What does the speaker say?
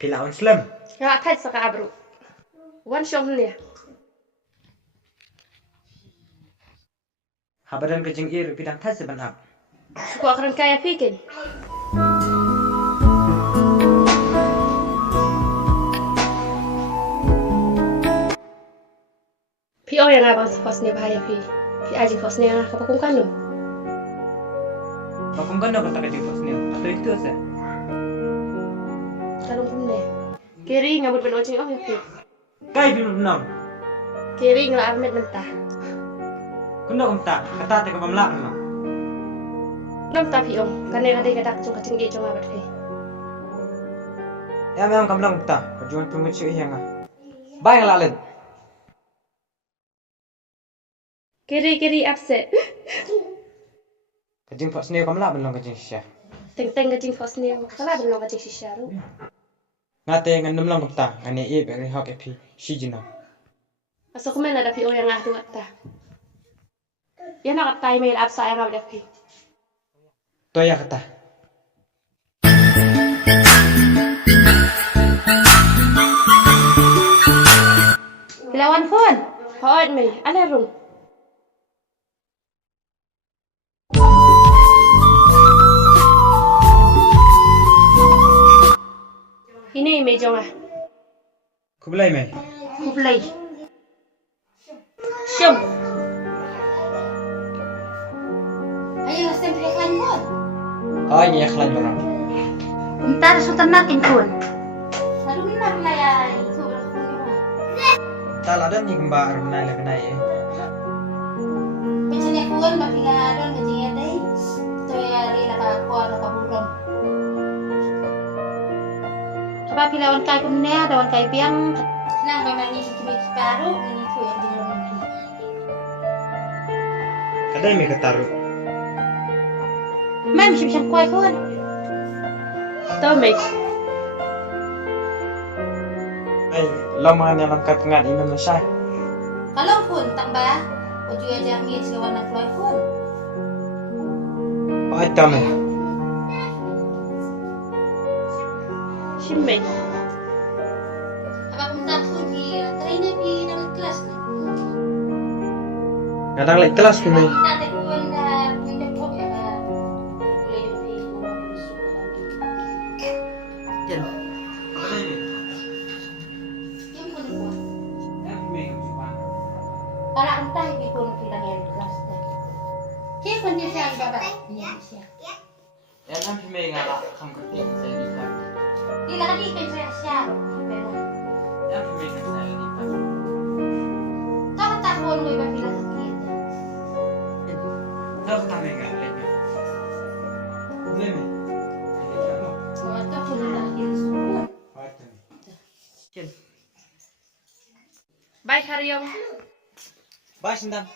Pilawan slam. Ya, thay saka abru. Wan syong ni. Habaran kejeng ir pidang tas sebenap. Suku akaran kaya fikir. Pi yang abang fosnya bahaya pi. Pi aji fosnya kapakungkan lo. Pakungkan no kata kejeng fosnya. Atau itu asa. Kalung kumne. Kiri ngabut ben ocing ya pi. Kai binun nam. Kiri ngela armet mentah. Kundo kumta kata te kapamlak no. Nam tapi kane kadak cung kacing ge cung abat pi. Ya memang kamlang kumta. Perjuangan pengucu yang ah. Bayang lalit. Kiri abse. Kejeng fosnya kamlak belum kejeng sisya. Teng kacing fosnya. Kala belum kacing sisya ru. Ngate ngandem lang kumta. Ngane i beri hak epi. Shijino. Asok men ada pi yang ngatu atta. Ya nak tai mail absa yang abda pi. Toya kata. Lawan phone. Hoat me. Ala rung. Ini me jonga. Kublai mai. Kublai. Syam. Ayo, sempre kan pun. Oh ini ikhlan orang. Entar sultan nakin pun. Lalu minat lah ya itu berapa. Tak ada ni kembar menai lah kenai. Biasanya pun bagi ngadon kecilnya deh. Itu ya rila kakuan kaburon. Coba pilawan kai kumnya, dawan kai piang. Nang memang ini cuma baru ini tuh yang di dalam ini. Kadai me kataru. Mem sih kuai pun. Tahu me. Ay, lama ni alam kat ngat ini Malaysia. Kalau pun tambah, ojo aja ngit segawan nak kuai pun. Oh itu me. Syam me. Apa minta pun di trainnya di dalam kelas ni. Kadang lek kelas ni. Ada pun dah pindah kok ya. Boleh di Ken. Kadai me. Yang pun buat. Ya me Jepang. Kalau entah itu pun kita yang kelas ni. Kau pun dia siapa bapa? Ini siapa? Ya kan me ngala kam kerti saya di kan. Dia lagi kan siapa? Ya me kan saya di kan. Kau tak pun mau bagi lah sakit. Tak tak me ngala lek. Me. Kau tak pun lagi semua. Oh itu me. Ken. Bye Haryong. Bye Sindam.